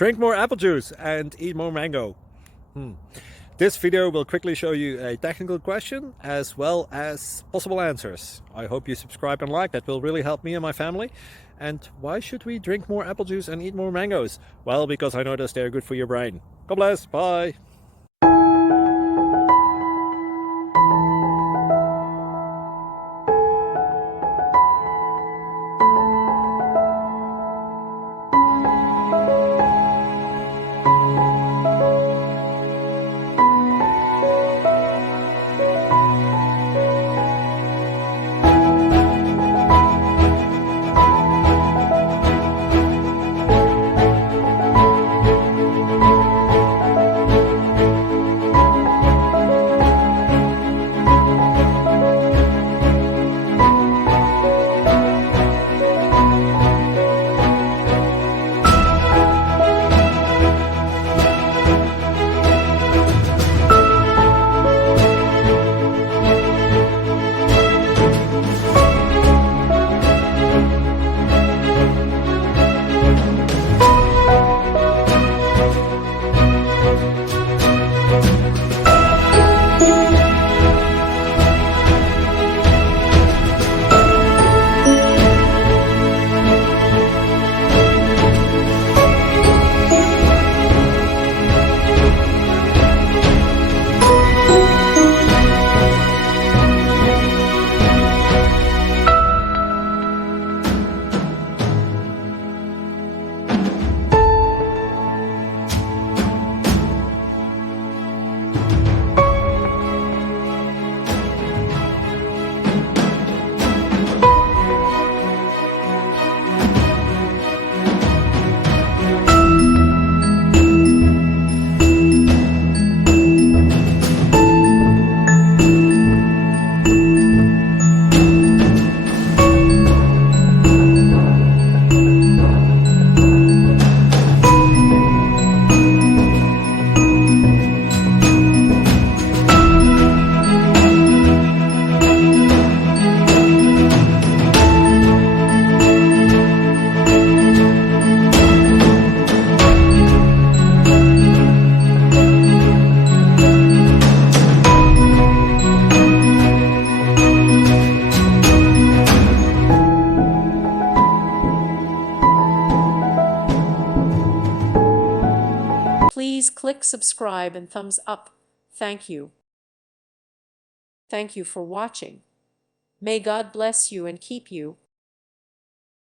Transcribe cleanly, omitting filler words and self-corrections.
Drink more apple juice and eat more mango. This video will quickly show you a technical question as well as possible answers. I hope you subscribe and like, that will really help me and my family. And why should we drink more apple juice and eat more mangoes? Well, because I noticed they're good for your brain. God bless, bye! Please click subscribe and thumbs up. Thank you. Thank you for watching. May God bless you and keep you.